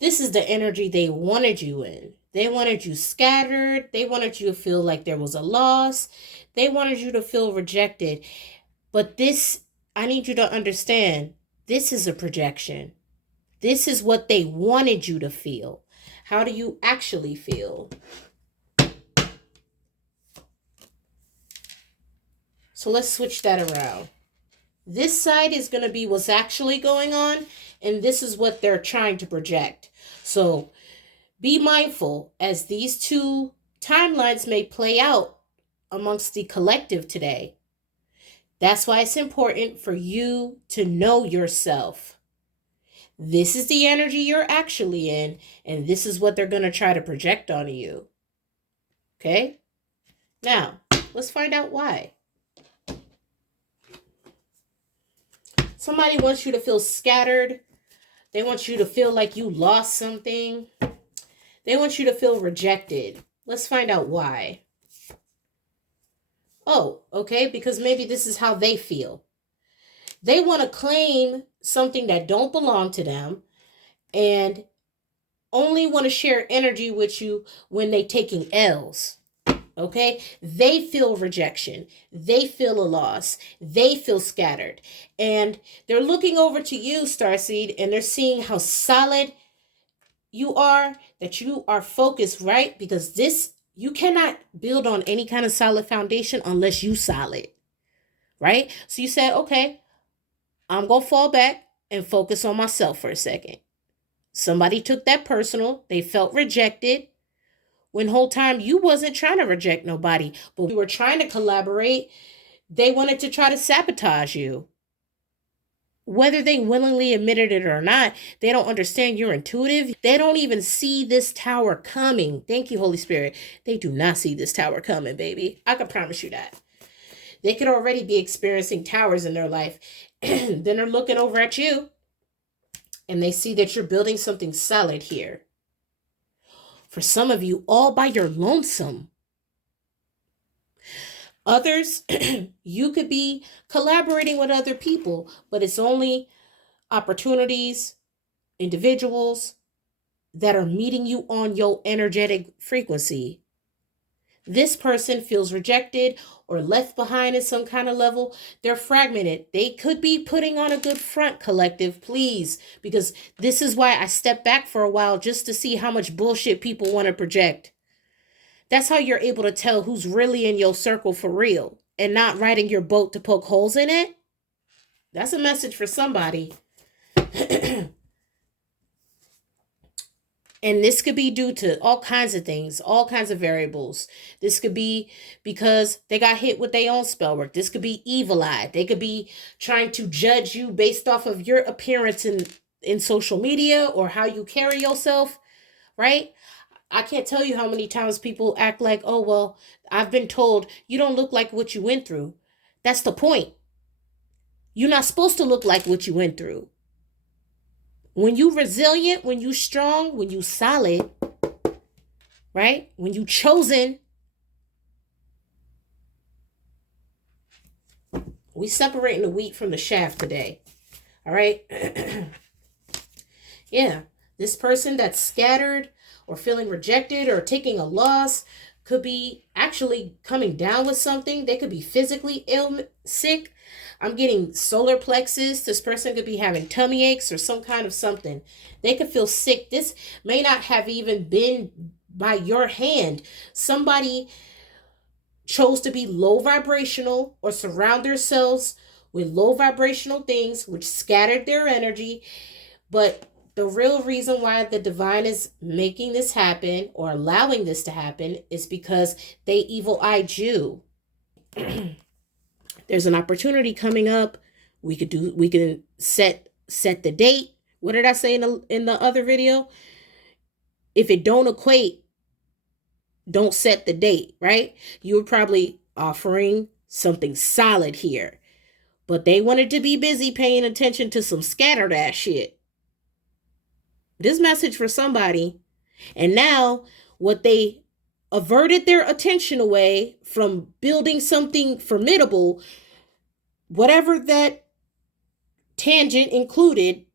This is the energy they wanted you in. They wanted you scattered. They wanted you to feel like there was a loss. They wanted you to feel rejected. But this, I need you to understand, this is a projection. This is what they wanted you to feel. How do you actually feel? So let's switch that around. This side is going to be what's actually going on, and this is what they're trying to project. So be mindful as these two timelines may play out amongst the collective today. That's why it's important for you to know yourself. This is the energy you're actually in, and this is what they're going to try to project onto you. Okay? Now, let's find out why. Somebody wants you to feel scattered. They want you to feel like you lost something. They want you to feel rejected. Let's find out why. Oh, okay, because maybe this is how they feel. They want to claim something that don't belong to them and only want to share energy with you when they taking L's. Okay? They feel rejection. They feel a loss. They feel scattered. And they're looking over to you, Starseed, and they're seeing how solid you are, that you are focused, right? Because this, you cannot build on any kind of solid foundation unless you solid, right? So you said, okay, I'm going to fall back and focus on myself for a second. Somebody took that personal. They felt rejected. When whole time you wasn't trying to reject nobody, but we were trying to collaborate. They wanted to try to sabotage you. Whether they willingly admitted it or not, they don't understand you're intuitive. They don't even see this tower coming. Thank you, Holy Spirit. They do not see this tower coming, baby. I can promise you that. They could already be experiencing towers in their life. Then they're looking over at you and they see that you're building something solid here. For some of you, all by your lonesome. Others, you could be collaborating with other people, but it's only opportunities, individuals that are meeting you on your energetic frequency. This person feels rejected or left behind at some kind of level. They're fragmented. They could be putting on a good front, collective, please, because this is why I stepped back for a while, just to see how much bullshit people want to project. That's how you're able to tell who's really in your circle for real and not riding your boat to poke holes in it. That's a message for somebody. And this could be due to all kinds of things, all kinds of variables. This could be because they got hit with their own spell work. This could be evil eye. They could be trying to judge you based off of your appearance in social media or how you carry yourself, right? I can't tell you how many times people act like, oh, well, I've been told you don't look like what you went through. That's the point. You're not supposed to look like what you went through. When you resilient, when you strong, when you solid, right? When you chosen, we separating the wheat from the shaft today. All right? Yeah. This person that's scattered or feeling rejected or taking a loss could be actually coming down with something. They could be physically ill, sick. I'm getting solar plexus. This person could be having tummy aches or some kind of something. They could feel sick. This may not have even been by your hand. Somebody chose to be low vibrational or surround themselves with low vibrational things, which scattered their energy. But the real reason why the divine is making this happen or allowing this to happen is because they evil-eyed you. There's an opportunity coming up. We can set the date. What did I say in the other video? If it don't equate, don't set the date, right? You were probably offering something solid here, but they wanted to be busy paying attention to some scattered ass shit. This message for somebody. And now what they averted their attention away from building something formidable, whatever that tangent included,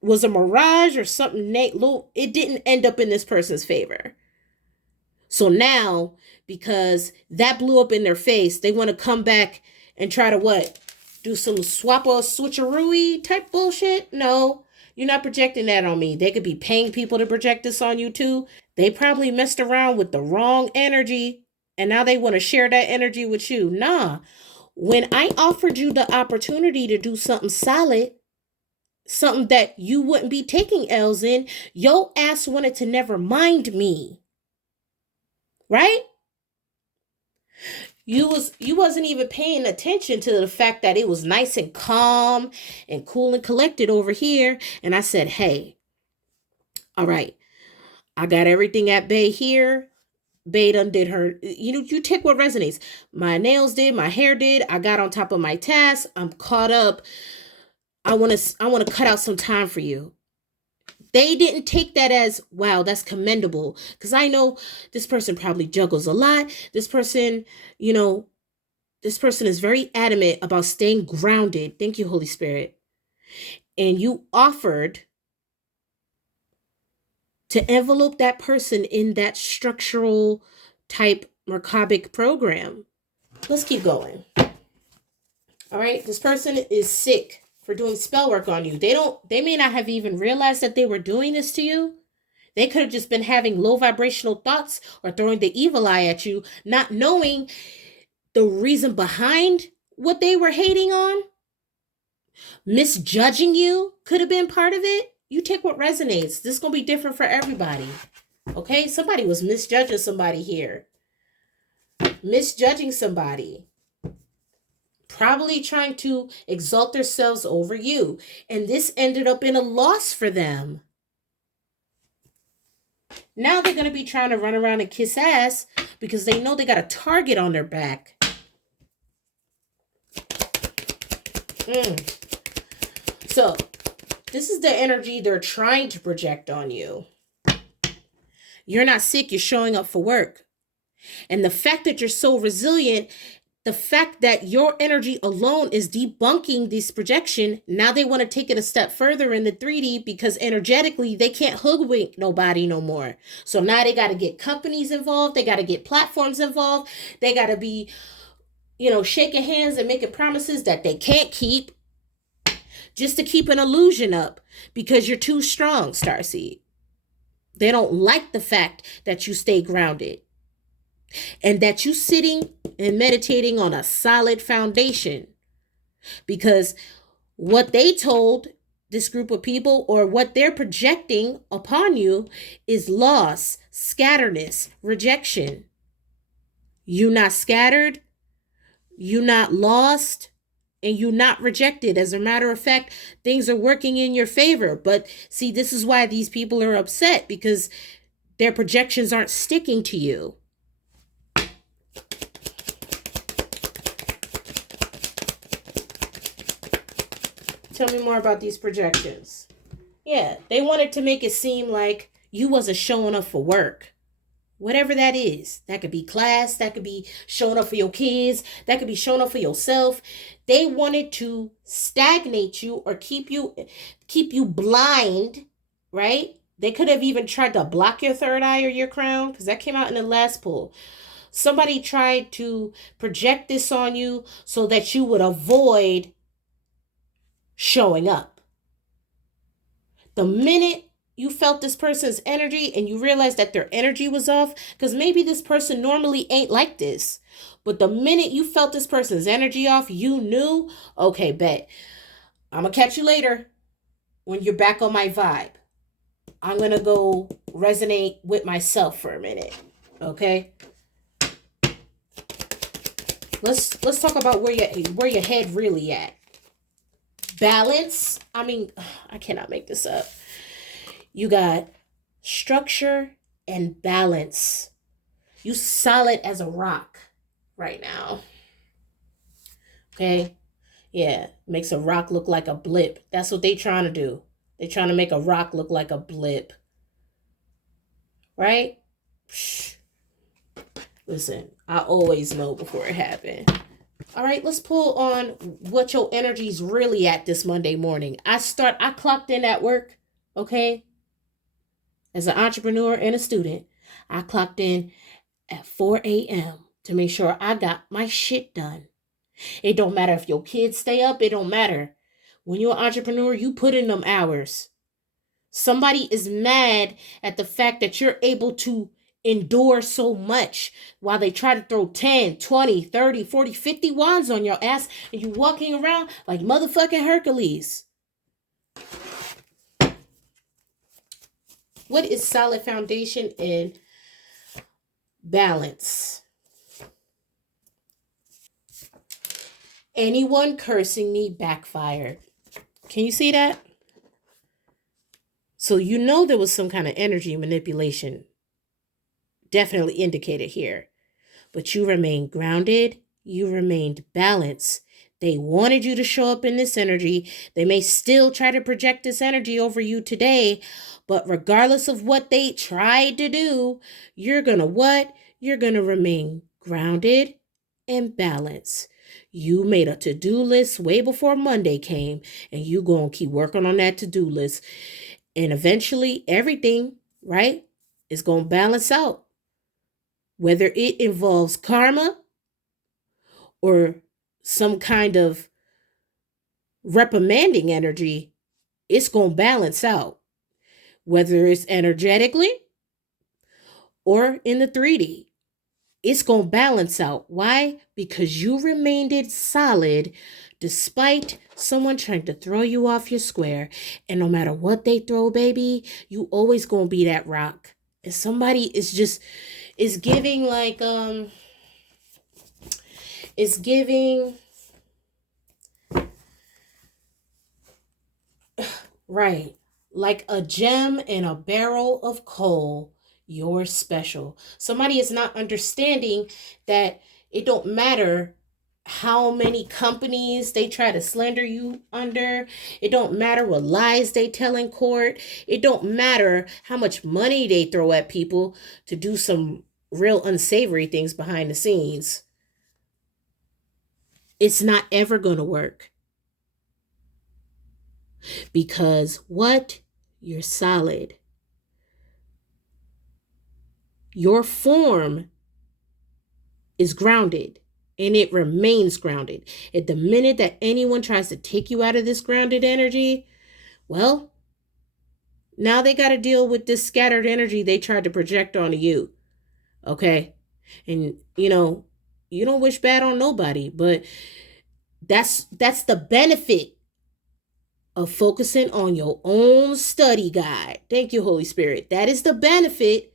was a mirage or something, it didn't end up in this person's favor. So now, because that blew up in their face, they want to come back and try to what? Do some switcheroo type bullshit? No, you're not projecting that on me. They could be paying people to project this on you too. They probably messed around with the wrong energy and now they want to share that energy with you. Nah. When I offered you the opportunity to do something solid, something that you wouldn't be taking L's in, your ass wanted to never mind me. Right? You wasn't even paying attention to the fact that it was nice and calm and cool and collected over here. And I said, hey, all right, I got everything at bay here. Bay done did her, you take what resonates. My nails did, my hair did. I got on top of my task. I'm caught up. I want to cut out some time for you. They didn't take that as, wow, that's commendable. Because I know this person probably juggles a lot. This person, this person is very adamant about staying grounded. Thank you, Holy Spirit. And you offered to envelope that person in that structural type Merkabic program. Let's keep going. All right, this person is sick for doing spell work on you. They may not have even realized that they were doing this to you. They could have just been having low vibrational thoughts or throwing the evil eye at you, not knowing the reason behind what they were hating on. Misjudging you could have been part of it. You take what resonates. This is going to be different for everybody. Okay? Somebody was misjudging somebody here. Misjudging somebody. Probably trying to exalt themselves over you. And this ended up in a loss for them. Now they're going to be trying to run around and kiss ass because they know they got a target on their back. So, this is the energy they're trying to project on you. You're not sick, you're showing up for work. And the fact that you're so resilient, the fact that your energy alone is debunking this projection, now they want to take it a step further in the 3D because energetically they can't hoodwink nobody no more. So now they got to get companies involved, they got to get platforms involved, they got to be, shaking hands and making promises that they can't keep just to keep an illusion up because you're too strong, Starseed. They don't like the fact that you stay grounded and that you sitting and meditating on a solid foundation, because what they told this group of people or what they're projecting upon you is loss, scatteredness, rejection. You not scattered, you not lost, and you not rejected. As a matter of fact, things are working in your favor. But see, this is why these people are upset, because their projections aren't sticking to you. Tell me more about these projections. Yeah, they wanted to make it seem like you wasn't showing up for work. Whatever that is. That could be class. That could be showing up for your kids. That could be showing up for yourself. They wanted to stagnate you or keep you blind, right? They could have even tried to block your third eye or your crown, because that came out in the last pull. Somebody tried to project this on you so that you would avoid showing up. The minute you felt this person's energy and you realized that their energy was off, because maybe this person normally ain't like this, but the minute you felt this person's energy off, you knew, okay, bet, I'm going to catch you later when you're back on my vibe. I'm going to go resonate with myself for a minute, okay? Let's talk about where your head really at. Balance. I cannot make this up. You got structure and balance. You solid as a rock right now. Okay? Yeah, makes a rock look like a blip. That's what they trying to do. They trying to make a rock look like a blip. Right? Psh. Listen, I always know before it happened. All right, let's pull on what your energy's really at this Monday morning. I clocked in at work Okay? As an entrepreneur and a student, I clocked in at 4 a.m. to make sure I got my shit done. It don't matter if your kids stay up, it don't matter. When you're an entrepreneur, you put in them hours. Somebody is mad at the fact that you're able to endure so much while they try to throw 10, 20, 30, 40, 50 wands on your ass and you walking around like motherfucking Hercules. What is solid foundation and balance? Anyone cursing me backfired. Can you see that? So you know there was some kind of energy manipulation definitely indicated here. But you remained grounded. You remained balanced. They wanted you to show up in this energy. They may still try to project this energy over you today, but regardless of what they tried to do, you're going to what? You're going to remain grounded and balanced. You made a to-do list way before Monday came, and you going to keep working on that to-do list. And eventually everything, right, is going to balance out. Whether it involves karma or some kind of reprimanding energy, it's going to balance out. Whether it's energetically or in the 3D, it's going to balance out. Why? Because you remained solid despite someone trying to throw you off your square. And no matter what they throw, baby, you always going to be that rock. And somebody is giving like, is giving, right, like a gem in a barrel of coal. You're special. Somebody is not understanding that it don't matter how many companies they try to slander you under. It don't matter what lies they tell in court. It don't matter how much money they throw at people to do some real unsavory things behind the scenes. It's not ever going to work. Because what? You're solid. Your form is grounded and it remains grounded. At the minute that anyone tries to take you out of this grounded energy, well, now they got to deal with this scattered energy they tried to project onto you. Okay? And you don't wish bad on nobody, but that's the benefit of focusing on your own study guide. Thank you, Holy Spirit. That is the benefit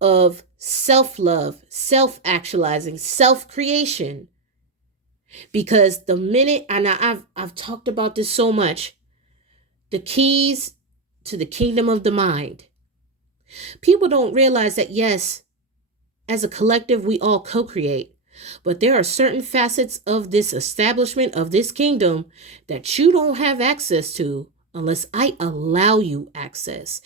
of self-love, self-actualizing, self-creation. Because the minute, and I've talked about this so much, the keys to the kingdom of the mind. People don't realize that, yes, as a collective, we all co-create. But there are certain facets of this establishment, of this kingdom, that you don't have access to unless I allow you access.